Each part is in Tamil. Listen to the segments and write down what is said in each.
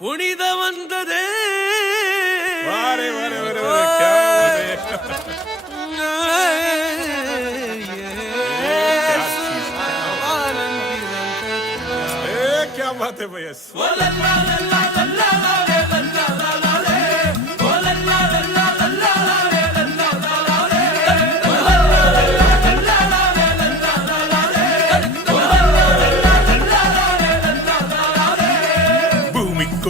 புனித வந்ததே வாரே வாரே வாரே क्या बात है भैया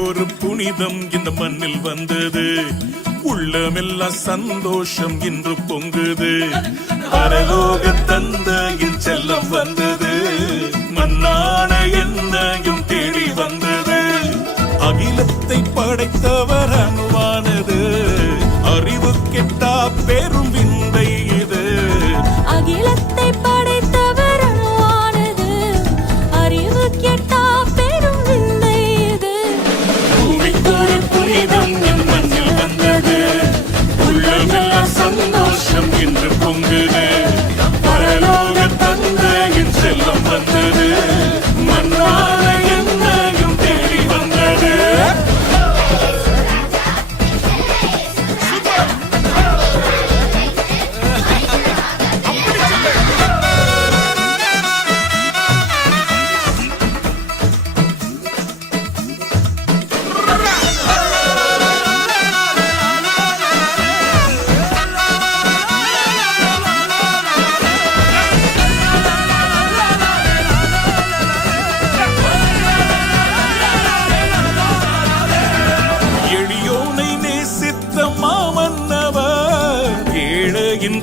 ஒரு புனிதம் இந்த மண்ணில் வந்தது உள்ளமெல்லாம் சந்தோஷம் இன்று பொங்குது பரலோக தந்தையின் செல்லம் வந்தது மண்ணான என்னையும் தேடி வந்தது அகிலத்தை படைத்தவர் அணுவானது அறிவு கெட்டா பெரும் விந்தை இது அகிலத்தை படைத்தவர் அணுவானது அறிவு கெட்டா பெரும் விந்தை இது பூமிக்கொரு புனிதம் என் மண்ணில் வந்தது உள்ளமெல்லாம் சந்தோஷம் இன்று பொங்குது பரலோக தந்தையின் செல்லம் வந்தது மண்ணான என்னையும் தேடி வந்தது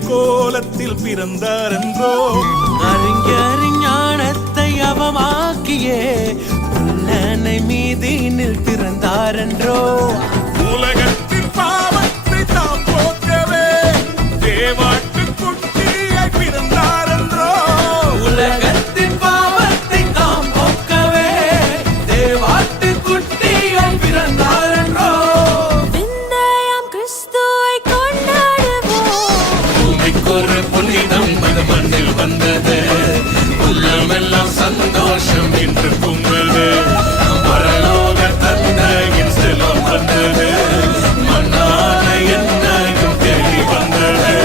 கோலத்தில் பிறந்தார் என்றோ அறிஞானத்தை அவமாக்கியே புல்லனை மீதினில் பிறந்தார் என்றோ உலகத்தின் பாவத்தை தாம் போக்கவே தேவாட்டு குட்டியாய் பிறந்தார் என்றோ உலகத்தின் பாவத்தை தாம் போக்கவே தேவாட்டு குட்டியாய் பிறந்தார் என்றோ விந்தையாம் கிறிஸ்துவை ஒரு புனிதம் அது மண்ணில் வந்தது உள்ளமெல்லாம் சந்தோஷம் இன்று பொங்குது பரலோக தந்தையின் செல்வம் வந்தது மண்ணான என்னையும் தேடி வந்தது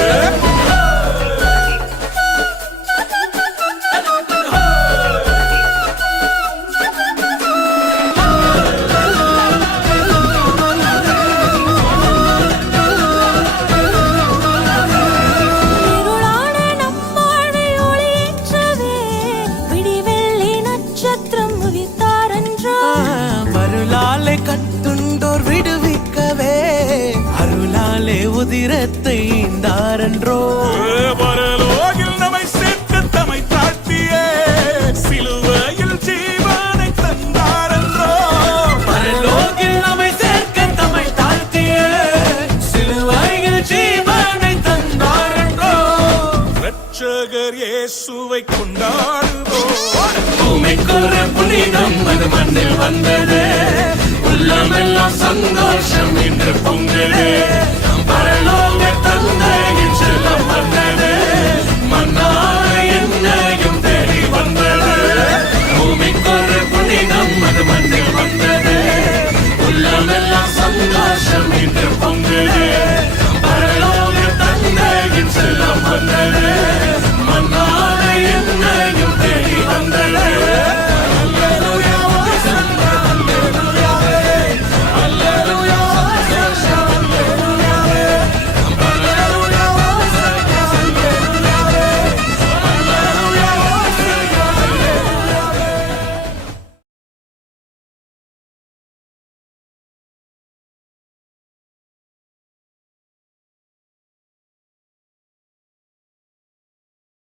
கட்டுண்டோர் விடுவிக்கவே அருளாலே உதிரத்தை ஈந்தாரன்றோ பரலோகில் நம்மை சேர்த்து தம்மை தாழ்த்தியே சிலுவையில் ஜீவனை தந்தாரன்றோ பரலோகில் நம்மை சேர்க்க தம்மை தாழ்த்தியே சிலுவையில் ஜீவனை தந்தாரன்றோ இரட்சகர் இயேசுவை கொண்டாடுவோம் பூமிக்கொரு புனிதம் அது மண்ணில் வந்தது உள்ளமெல்லாம் சந்தோஷம் இன்று பொங்கல்